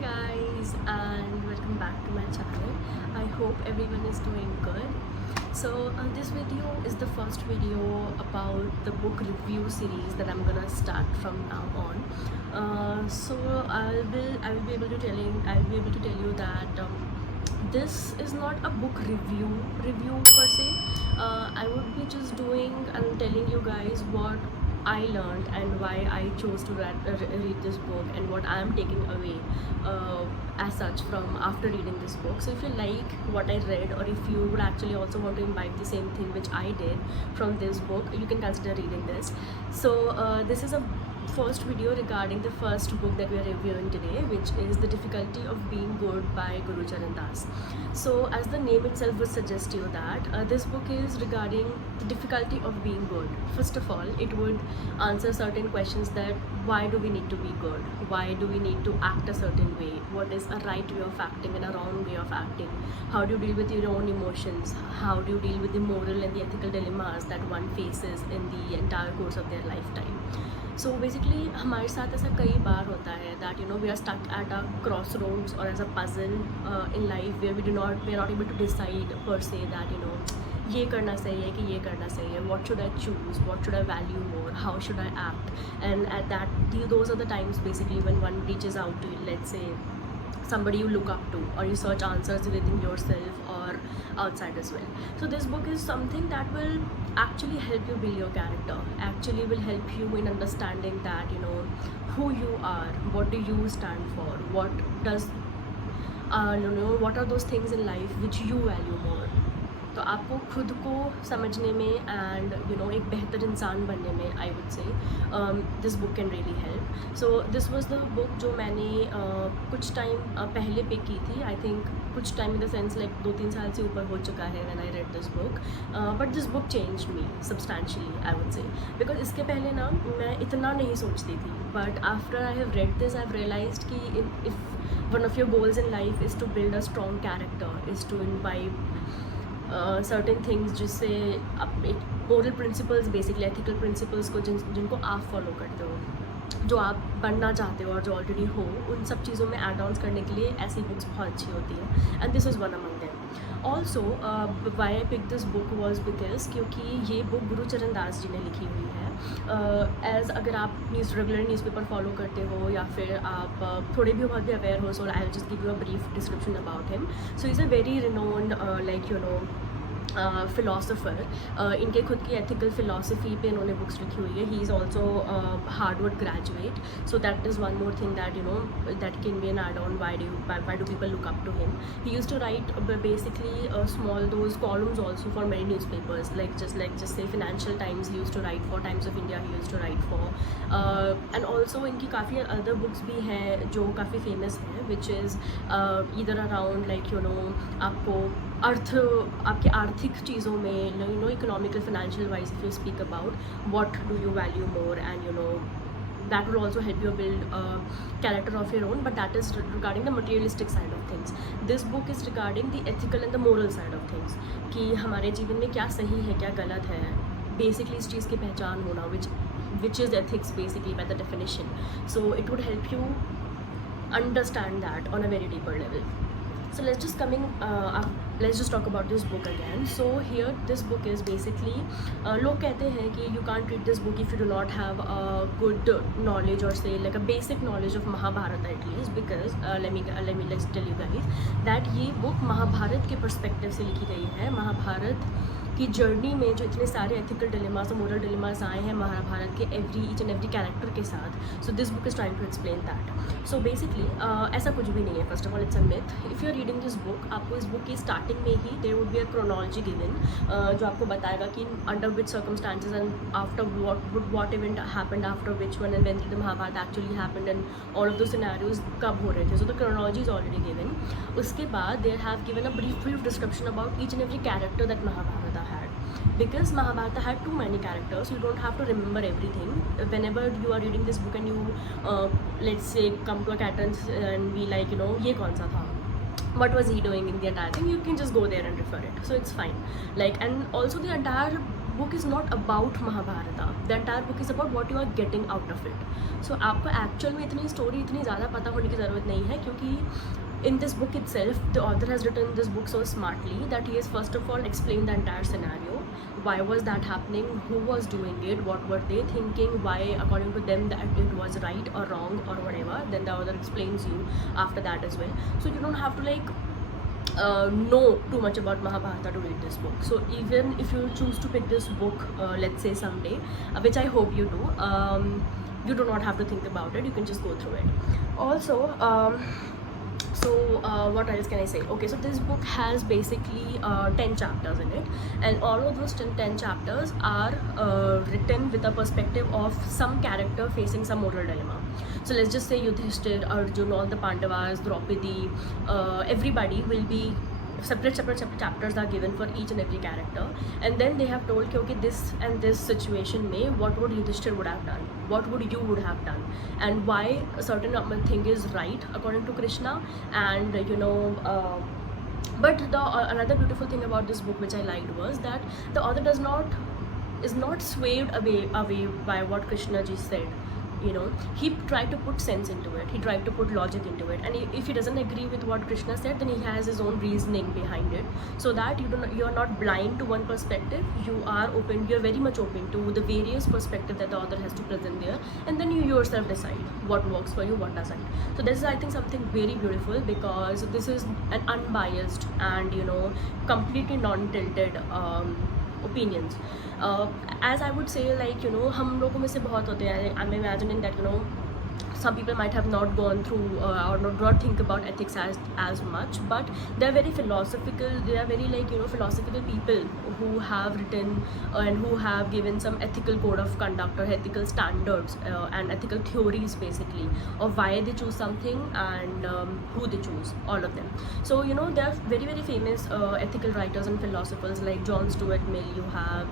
guys, and welcome back to my channel. I hope everyone is doing good. So this video is the first video about the book review series that I'm gonna start from now on. So I will be able to tell you that this is not a book review per se. I would be just doing and telling you guys what I learned and why I chose to read this book and what I am taking away as such from after reading this book. So if you like what I read, or if you would actually also want to imbibe the same thing which I did from this book, you can consider reading this. So this is a first video regarding the first book that we are reviewing today, which is The Difficulty of Being Good by Guru Charan Das. So as the name itself would suggest you that this book is regarding the difficulty of being good. First of all, it would answer certain questions that why do we need to be good? Why do we need to act a certain way? What is a right way of acting and a wrong way of acting? How do you deal with your own emotions? How do you deal with the moral and the ethical dilemmas that one faces in the entire course of their lifetime? So basically हमारे साथ ऐसा कई बार होता है that we are stuck at a crossroads or as a puzzle in life where we are not able to decide per se that ये करना सही है कि ये करना सही है, what should I choose, what should I value more, how should I act, and at that those are the times basically when one reaches out to, let's say, somebody you look up to, or you search answers within yourself or outside as well. So this book is something that will actually help you build your character, actually will help you in understanding that who you are, what do you stand for, what does what are those things in life which you value more. तो आपको खुद को समझने में and एक बेहतर इंसान बनने में I would say this book can really help. So this was the book जो मैंने कुछ टाइम पहले पिक की थी. आई थिंक कुछ time in the sense like 2-3 साल से ऊपर हो चुका है when I read this book. But this book changed me substantially I would say, because इसके पहले ना मैं इतना नहीं सोचती थी, but after I have read this I have realised कि if one of your goals in life is to build a strong character, is to imbibe certain things जिससे आप एक moral principles, basically ethical principles को जिनको आप follow करते हो, जो आप बनना चाहते हो और जो ऑलरेडी हो, उन सब चीज़ों में एड ऑन्स करने के लिए ऐसी बुक्स बहुत अच्छी होती हैं. And this is one among them. Also why I pick this book was because क्योंकि ये बुक गुरु चरण दास जी ने लिखी हुई है. एज़ अगर आप रेगुलर न्यूज़पेपर फॉलो करते हो या फिर आप थोड़े भी बहुत भी अवेयर हो, so I will just give you a brief description about him. So is a very renowned philosopher. इनके खुद की एथिकल फ़िलासफ़ी पे इन्होंने बुक्स लिखी हुई है. He is also Harvard graduate, so that is one more thing that that can be an add on. Why do people look up to him? He used to write basically small those columns also for many newspapers, like just say Financial Times he used to write for, Times of India he used to write for, and also इनकी काफ़ी other books भी हैं जो काफ़ी famous हैं, which is either around like आपको आपके आर्थिक चीज़ों में economical financial wise if you speak about what do you value more, and that will also help you build a character of your own, but that is regarding the materialistic side of things. This book is regarding the ethical and the moral side of things, कि हमारे जीवन में क्या सही है क्या गलत है, बेसिकली इस चीज़ की पहचान होना, which is ethics basically by the definition. So it would help you understand that on a very deeper level. So let's just talk about this book again. So here this book is basically लोग कहते हैं कि you can't read this book if you do not have a good knowledge, or say like a basic knowledge of Mahabharata at least, because let me tell you guys that ये book Mahabharat के perspective से लिखी गई है. महाभारत की journey में जो इतने सारे एथिकल डिलेमास और मोरल डिलेमास आए हैं महाभारत के ईच एंड एवरी कैरेक्टर के साथ. So this book is trying to explain that. So basically ऐसा कुछ भी नहीं है. First of all it's a myth. If you are reading this book, आपको इस बुक की स्टार्टिंग में ही there would be a chronology given जो आपको बताएगा कि under which circumstances and after what event happened after which one, and when the Mahabharata actually happened, and all of those scenarios कब हो रहे थे. So the chronology is already given. उसके बाद they have given a brief description about each and every character that Mahabharata had. Because Mahabharata had too many characters, you don't have to remember everything. Whenever you are reading this book and you let's say come to a character and be like ये कौन सा था, what was he doing in the entire thing, you can just go there and refer it, so it's fine. Like, and also the entire book is not about Mahabharata. The entire book is about what you are getting out of it. So आपको actual में इतनी story इतनी ज़्यादा पता होने की ज़रूरत नहीं है, क्योंकि in this book itself, the author has written this book so smartly that he has first of all explained the entire scenario. Why was that happening? Who was doing it? What were they thinking? Why, according to them, that it was right or wrong or whatever. Then the author explains you after that as well. So you don't have to like know too much about Mahabharata to read this book. So even if you choose to pick this book, let's say someday, which I hope you do, you do not have to think about it. You can just go through it. Also, what else can I say? Okay, so this book has basically 10 chapters in it, and all of those 10 chapters are written with a perspective of some character facing some moral dilemma. So let's just say Yudhishthir, Arjun, all the Pandavas, Draupadi, everybody will be separate chapters are given for each and every character, and then they have told okay, this and this situation may, what would Yudhishthir would have done, what would you would have done, and why a certain thing is right according to Krishna. And but the another beautiful thing about this book which I liked was that the author is not swayed away by what Krishna ji said. He tried to put sense into it, he tried to put logic into it, and if he doesn't agree with what Krishna said, then he has his own reasoning behind it, so that you are not blind to one perspective. You are very much open to the various perspectives that the author has to present there, and then you yourself decide what works for you, what doesn't. So this is, I think, something very beautiful, because this is an unbiased and completely non-tilted opinions. As I would say, like हम लोगों में से बहुत होते हैं, I'm imagining that some people might have not gone through or not think about ethics as much, but they are very philosophical. They are very philosophical people who have written and who have given some ethical code of conduct or ethical standards and ethical theories basically of why they choose something and who they choose, all of them. So there are very famous ethical writers and philosophers like John Stuart Mill.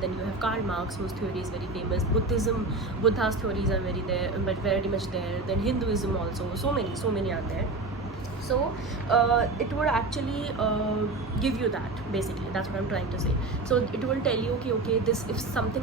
Then you have Karl Marx, whose theory is very famous. Buddha's theories are very much there. Then Hinduism also, so many are there. So it would actually give you that, basically. That's what I'm trying to say. So it will tell you okay, this, if something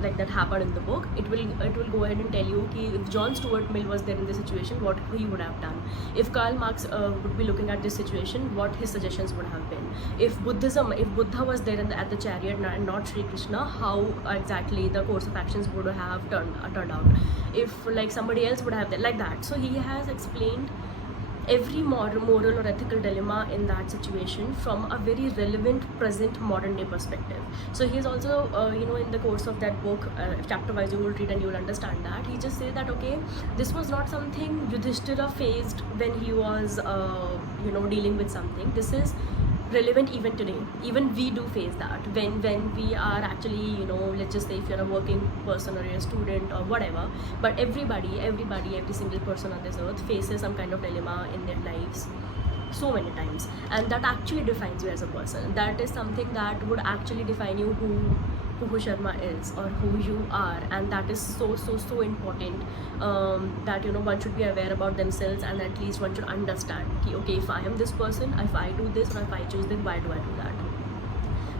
like that happened in the book, it will go ahead and tell you okay, if John Stuart Mill was there in this situation, what he would have done. If Karl Marx would be looking at this situation, what his suggestions would have been. If Buddha was there at the chariot and not Sri Krishna, how exactly the course of actions would have turned out. If like somebody else would have, like that. So he has explained every moral or ethical dilemma in that situation from a very relevant present modern day perspective. So he is also in the course of that book, chapter wise you will read and you will understand that he just said that okay, this was not something Yudhishthira faced when he was dealing with something. This is relevant even today. Even we do face that when we are actually let's just say if you're a working person or you're a student or whatever, but everybody, every single person on this earth faces some kind of dilemma in their lives so many times, and that actually defines you as a person. That is something that would actually define you who Kuhu Sharma is or who you are, and that is so important that one should be aware about themselves, and at least one should understand okay, if I am this person, if I do this or if I choose, then why do I do that.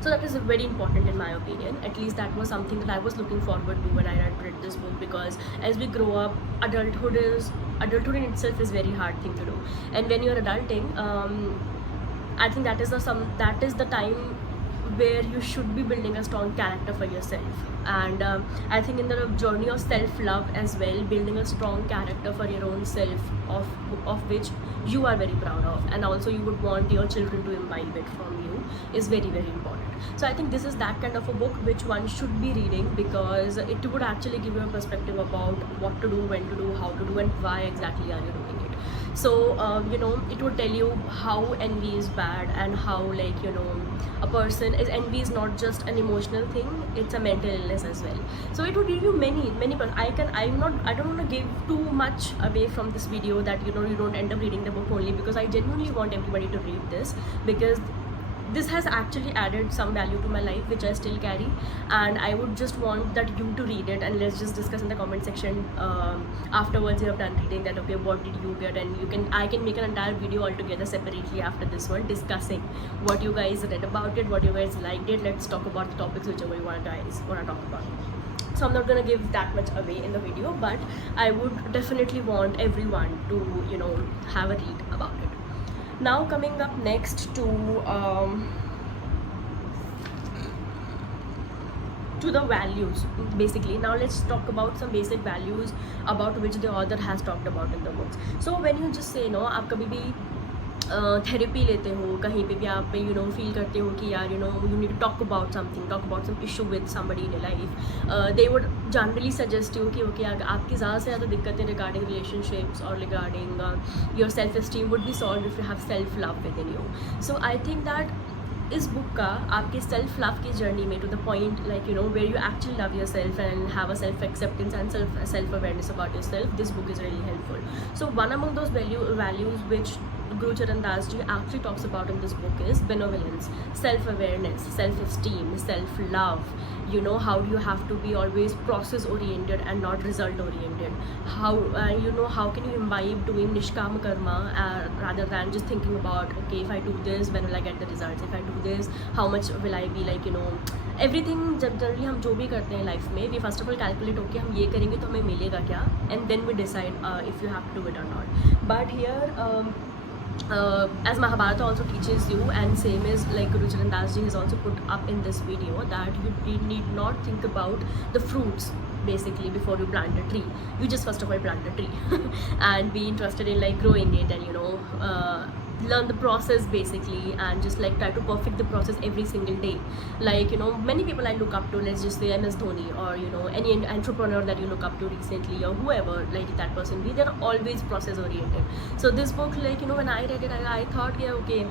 So that is very important in my opinion. At least that was something that I was looking forward to when I read this book, because as we grow up, adulthood in itself is very hard thing to do, and when you're adulting, I think that is the time where you should be building a strong character for yourself. And I think in the journey of self-love as well, building a strong character for your own self, of which you are very proud of, and also you would want your children to imbibe it from you, is very important. So I think this is that kind of a book which one should be reading, because it would actually give you a perspective about what to do, when to do, how to do, and why exactly are you doing it. So it would tell you how envy is bad, and how envy is not just an emotional thing, it's a mental illness as well. So it would give you many I don't want to give too much away from this video, that you don't end up reading the book only, because I genuinely want everybody to read this, because this has actually added some value to my life, which I still carry, and I would just want that you to read it, and let's just discuss in the comment section afterwards you have done reading that, okay, what did you get, and I can make an entire video altogether separately after this one, discussing what you guys read about it, what you guys liked it. Let's talk about the topics whichever you guys want to talk about. So I'm not gonna give that much away in the video, but I would definitely want everyone to, you know, have a read about it. Now coming up next to the values, basically. Now let's talk about some basic values about which the author has talked about in the books. So when you just say, no, आप कभी भी therapy लेते हो, कहीं पे भी आप you know feel करते हो कि यार you know you need to talk about some issue with somebody in life, they would generally suggest you कि ओके आपकी ज़्यादा से ज़्यादा दिक्कतें रिगार्डिंग रिलेशनशिप्स और regarding your self esteem would be solve if you have self love within you. So I think that इस book का आपके सेल्फ लव की जर्नी में, to the point like you know where you actually love your self and have a self acceptance and self awareness about your self, this book is really helpful. So one among those values which Guru Charan Das ji actually talks about in this book is benevolence, self-awareness, self-esteem, self-love. You know, how you have to be always process-oriented and not result-oriented. How you know, how can you imbibe doing nishkam karma rather than just thinking about, okay, if I do this, when will I get the results? If I do this, how much will I be like, you know, everything. जब generally हम जो भी करते हैं life में, we first of all calculate होकर हम ये करेंगे तो हमें मिलेगा क्या, and then we decide if you have to do it और not. But here as Mahabharata also teaches you, and same is like Guru Charan Das ji has also put up in this video, that you need not think about the fruits basically before you plant a tree. You just first of all plant a tree and be interested in like growing it, and you know learn the process basically, and just like try to perfect the process every single day. Like, you know, many people I look up to, let's just say MS Dhoni, or you know any entrepreneur that you look up to recently, or whoever like that person be, they're always process oriented. So this book, like, you know, when I read it, I thought, yeah, okay,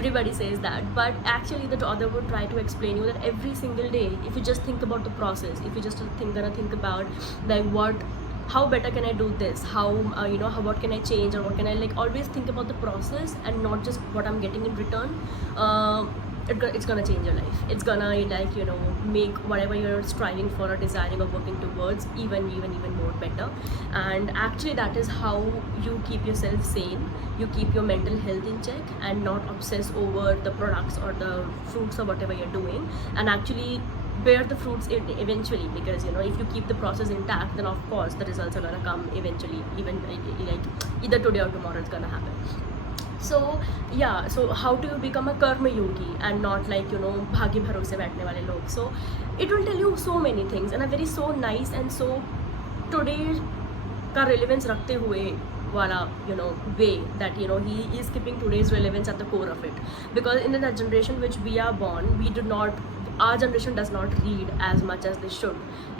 everybody says that, but actually the author would try to explain you that every single day, if you just think about the process, if you just think about like how better can I do this, how you know, what can I change, or what can I, like, always think about the process and not just what I'm getting in return. It's gonna change your life. It's gonna, like, you know, make whatever you're striving for or desiring or working towards even more better. And actually that is how you keep yourself sane, you keep your mental health in check, and not obsess over the products or the fruits or whatever you're doing, and actually bear the fruits eventually. Because you know, if you keep the process intact, then of course the results are gonna come eventually, even like either today or tomorrow it's gonna happen. So yeah, so how do you become a karma yogi and not like, you know, bhagi bharose baithne wale log? So it will tell you so many things in a very so nice and so today ka relevance rakhte hue wala, you know, way, that you know he is keeping today's relevance at the core of it. Because in the generation which we are born, we do not, our generation does not read as much as they should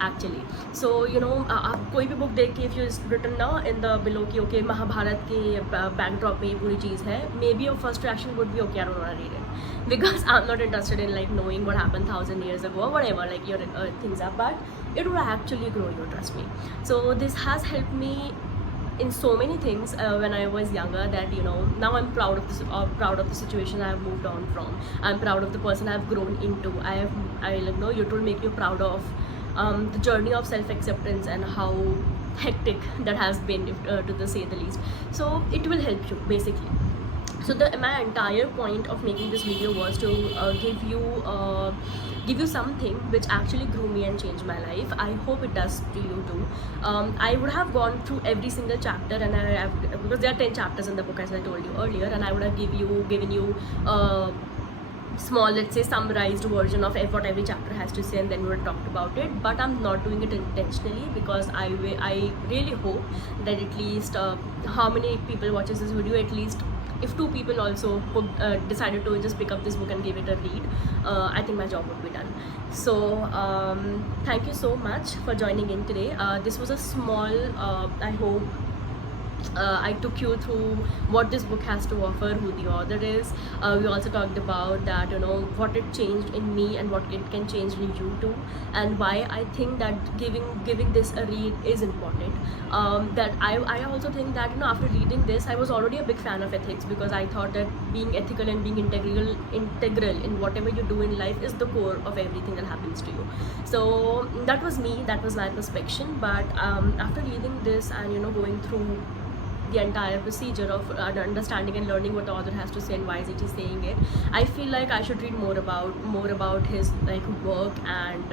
actually. So you know, आप कोई भी book देख के, if you written now in the below कि okay Mahabharat के backdrop पे ये पूरी चीज़ है, maybe your first reaction would be okay, I don't want to read it because I'm not interested in like knowing what happened 1000 years ago or whatever like your things are, but it will actually grow you, trust me. So this has helped me in so many things when I was younger, that you know, now I'm proud of this, proud of the situation I have moved on from. I'm proud of the person I've grown into. I like, know, it will make you proud of the journey of self-acceptance and how hectic that has been, to the say the least. So it will help you basically. So my entire point of making this video was to give you something which actually grew me and changed my life. I hope it does to you too. I would have gone through every single chapter, and because there are 10 chapters in the book as I told you earlier, and I would have given you small, let's say, summarized version of what every chapter has to say, and then we would have talked about it. But I'm not doing it intentionally because I really hope that at least how many people watches this video, at least if 2 people also decided to just pick up this book and give it a read, I think my job would be done. So thank you so much for joining in today. This was a small, I hope I took you through what this book has to offer, who the author is. We also talked about that, you know, what it changed in me and what it can change in you too, and why I think that giving this a read is important. That I also think that, you know, after reading this, I was already a big fan of ethics, because I thought that being ethical and being integral in whatever you do in life is the core of everything that happens to you. So that was me, that was my perspective. But after reading this and, you know, going through the entire procedure of understanding and learning what the author has to say and why is it he's saying it, I feel like I should read more about his like work. And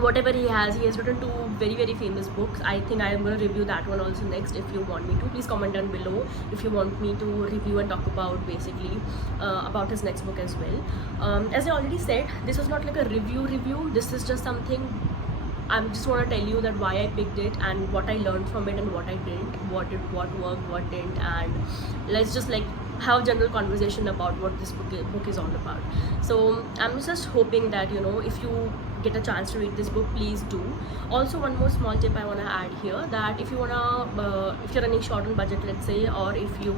whatever he has written two very famous books. I think I'm going to review that one also next. If you want me to, please comment down below if you want me to review and talk about basically about his next book as well. As I already said, this was not like a review. This is just something I just want to tell you that why I picked it and what I learned from it and what I didn't, what worked, what didn't, and let's just like have a general conversation about what this book is all about. So I'm just hoping that, you know, if you get a chance to read this book, please do. Also, one more small tip I want to add here, that if you wanna if you're running short on budget, let's say, or if you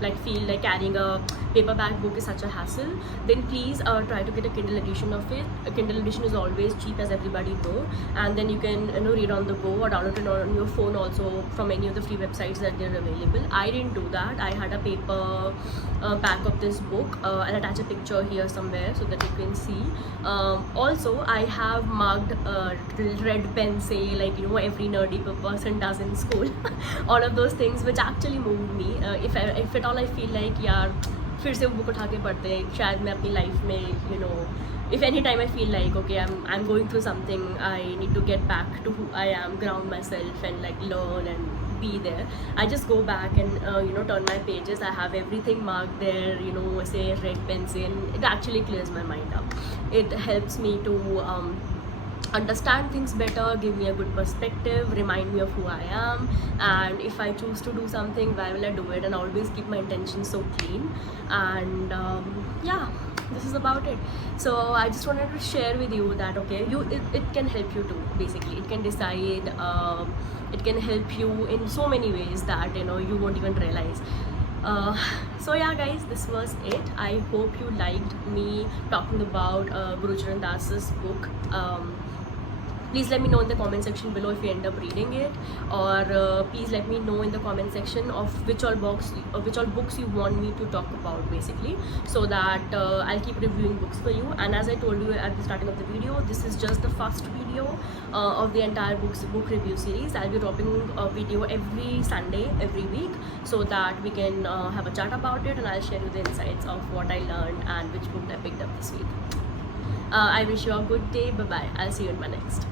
like feel like carrying a paperback book is such a hassle, then please try to get a Kindle edition of it. A Kindle edition is always cheap, as everybody know, and then you can, you know, read on the go or download it on your phone also from any of the free websites that they're available. I didn't do that. I had a paper back of this book. I'll attach a picture here somewhere so that you can see. Also, I have marked red pen, say, like, you know, every nerdy person does in school. All of those things which actually moved me. If at all I feel like यार फिर से वो book उठा के पढ़ते हैं, शायद मैं अपनी लाइफ में, you know, if any time I feel like, okay, I'm going through something, I need to get back to who I am, ground myself and like learn and be there, I just go back and you know, turn my pages. I have everything marked there, you know, say red pencil. It actually clears my mind up. It helps me to understand things better, give me a good perspective, remind me of who I am, and if I choose to do something, why will I do it, and always keep my intentions so clean. And yeah, this is about it. So I just wanted to share with you that, okay, it can help you too. Basically, it can decide, it can help you in so many ways that, you know, you won't even realize. So yeah guys, this was it. I hope you liked me talking about Gurucharan Das's book. Please let me know in the comment section below if you end up reading it, or please let me know in the comment section of which all books you want me to talk about, basically, so that I'll keep reviewing books for you. And as I told you at the starting of the video, this is just the first video of the entire book review series. I'll be dropping a video every Sunday, every week, so that we can have a chat about it, and I'll share you the insights of what I learned and which book I picked up this week. I wish you a good day. Bye bye. I'll see you in my next.